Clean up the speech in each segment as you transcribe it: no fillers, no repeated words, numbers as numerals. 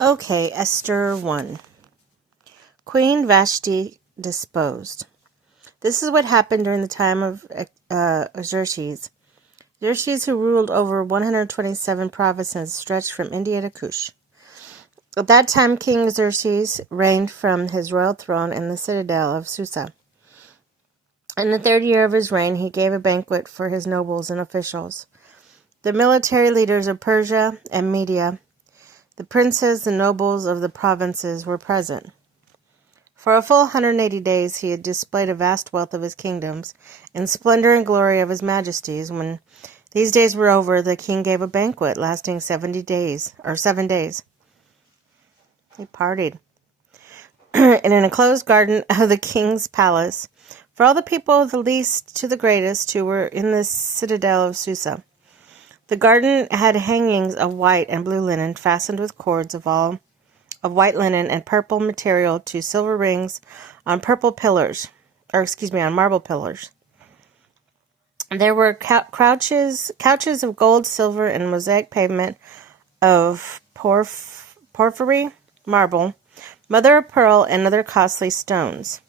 Okay, Esther 1. Queen Vashti disposed. This is what happened during the time of Xerxes. Xerxes, who ruled over 127 provinces stretched from India to Kush. At that time, King Xerxes reigned from his royal throne in the citadel of Susa. In the 3rd year of his reign, he gave a banquet for his nobles and officials, the military leaders of Persia and Media. The princes and nobles of the provinces were present. For a full 180 days he had displayed a vast wealth of his kingdoms, and splendor and glory of his majesties. When these days were over, the king gave a banquet lasting 7 days. He partied in an enclosed garden of the king's palace for all the people, the least to the greatest, who were in the citadel of Susa. The garden had hangings of white and blue linen, fastened with cords of white linen and purple material to silver rings on marble pillars. There were couches of gold, silver, and mosaic pavement of porphyry, marble, mother of pearl, and other costly stones.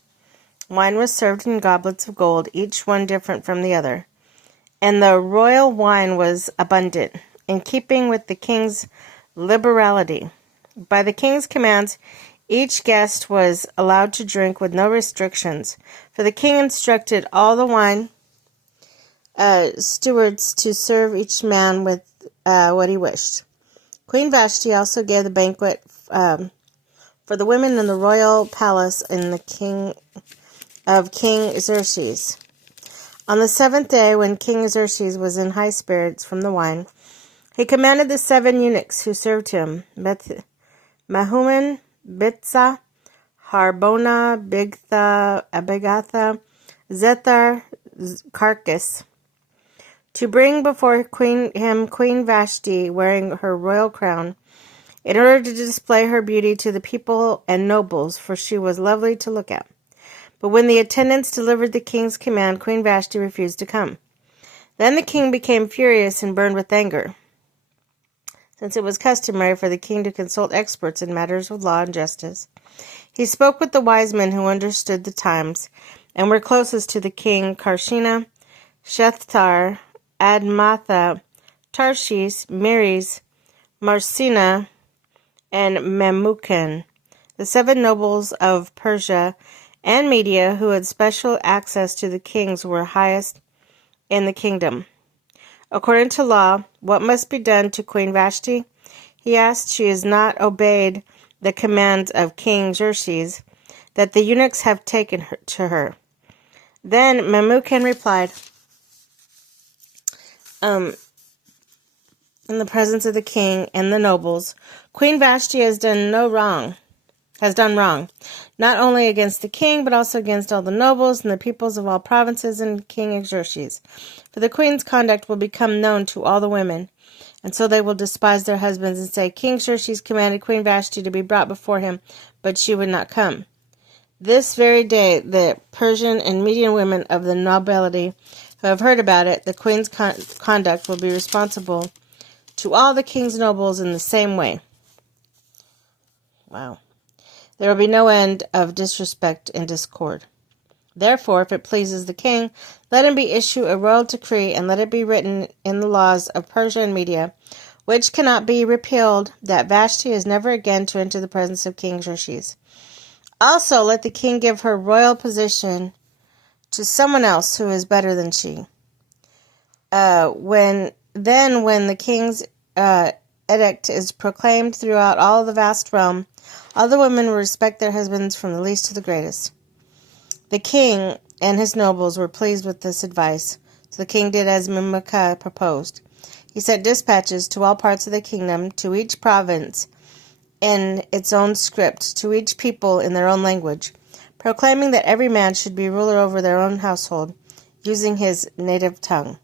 Wine was served in goblets of gold, each one different from the other. And the royal wine was abundant, in keeping with the king's liberality. By the king's commands, each guest was allowed to drink with no restrictions, for the king instructed all the wine stewards to serve each man with what he wished. Queen Vashti also gave the banquet for the women in the royal palace in the King Xerxes. On the 7th day, when King Xerxes was in high spirits from the wine, he commanded the 7 eunuchs who served him, Mehuman, Bitza, Harbona, Bigtha, Abigatha, Zethar, Carcass, to bring before Queen Vashti wearing her royal crown, in order to display her beauty to the people and nobles, for she was lovely to look at. But when the attendants delivered the king's command, Queen Vashti refused to come. Then the king became furious and burned with anger, since it was customary for the king to consult experts in matters of law and justice. He spoke with the wise men who understood the times and were closest to the king: Karshina, Shethar, Admatha, Tarshish, Meres, Marsina, and Memucan, the 7 nobles of Persia and Media who had special access to the kings were highest in the kingdom. According to law, what must be done to Queen Vashti? He asked. She has not obeyed the commands of King Xerxes that the eunuchs have taken to her. Then Memucan replied, in the presence of the king and the nobles, Queen Vashti has done wrong, not only against the king, but also against all the nobles and the peoples of all provinces and King Xerxes. For the queen's conduct will become known to all the women, and so they will despise their husbands and say, King Xerxes commanded Queen Vashti to be brought before him, but she would not come. This very day, the Persian and Median women of the nobility who have heard about it, the queen's conduct will be responsible to all the king's nobles in the same way. Wow. There will be no end of disrespect and discord. Therefore, if it pleases the king, let him issue a royal decree, and let it be written in the laws of Persia and Media, which cannot be repealed, that Vashti is never again to enter the presence of King Xerxes. Also, let the king give her royal position to someone else who is better than she. When the king's edict is proclaimed throughout all the vast realm, all the women will respect their husbands from the least to the greatest. The king and his nobles were pleased with this advice, so the king did as Memucan proposed. He sent dispatches to all parts of the kingdom, to each province in its own script, to each people in their own language, proclaiming that every man should be ruler over their own household, using his native tongue.